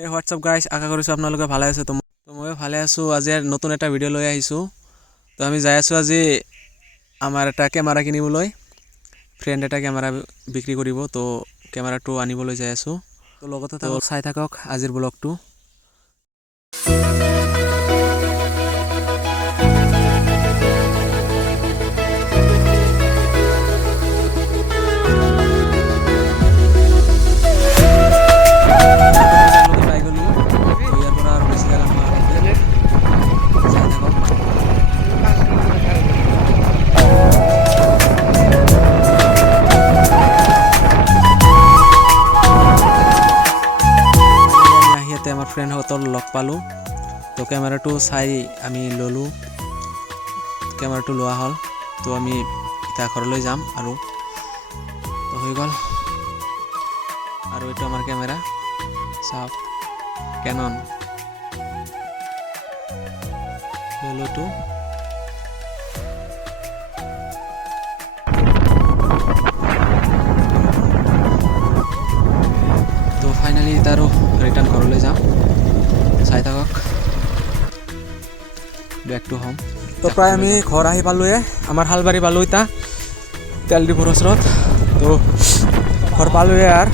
হে WhatsApp guys, আশা কৰিছোঁ আপোনালোকে ভালে আছে। তো ময়ো ভালে আছোঁ। আজি নতুন এটা ভিডিঅ' লৈ আহিছোঁ। তো আমি যাই আছোঁ আজি আমাৰ এটা কেমেৰা কিনিবলৈ। ফ্ৰেণ্ড এটা কেমেৰা বিক্ৰী কৰিব, তো কেমেৰাটো আনিবলৈ যাই আছোঁ। তো লগতে চাই থাকক আজিৰ ব্লগটো। আমাৰ ফ্ৰেণ্ডহঁতৰ লগ পালোঁ, তো কেমেৰাটো চাই আমি ল'লোঁ। কেমেৰাটো লোৱা হ'ল, তো আমি এতিয়া ঘৰলৈ যাম আৰু তো হৈ গ'ল। আৰু এইটো আমাৰ কেমেৰা, চাওক কেনন ল'লোটো। তো ফাইনেলি এতিয়া আৰু ৰিটাৰ্ণ ঘৰলৈ যাম। চাই থাকক বেক টু হোম। তো প্ৰায় আমি ঘৰ আহি পালোঁৱে, আমাৰ হালবাৰী পালোঁ এতিয়া তেল ডিপুৰ ওচৰত। তো ঘৰ পালোঁৱে আৰু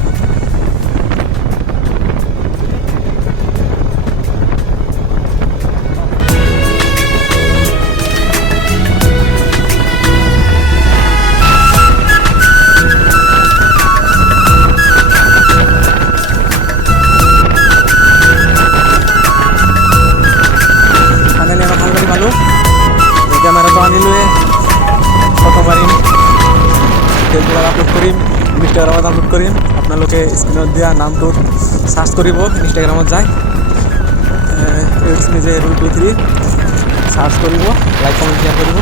কেমেৰাটো আনিলোৱে, ফটো মাৰিম, ফেচবুকত আপলোড কৰিম, ইনষ্টাগ্ৰামত আপলোড কৰিম। আপোনালোকে স্ক্ৰীণত দিয়া নামটোত চাৰ্চ কৰিব, ইনষ্টাগ্ৰামত যায় ইটছ নিজে 23 চাৰ্চ কৰিব, লাইক কমেণ্ট শ্বেয়াৰ কৰিব।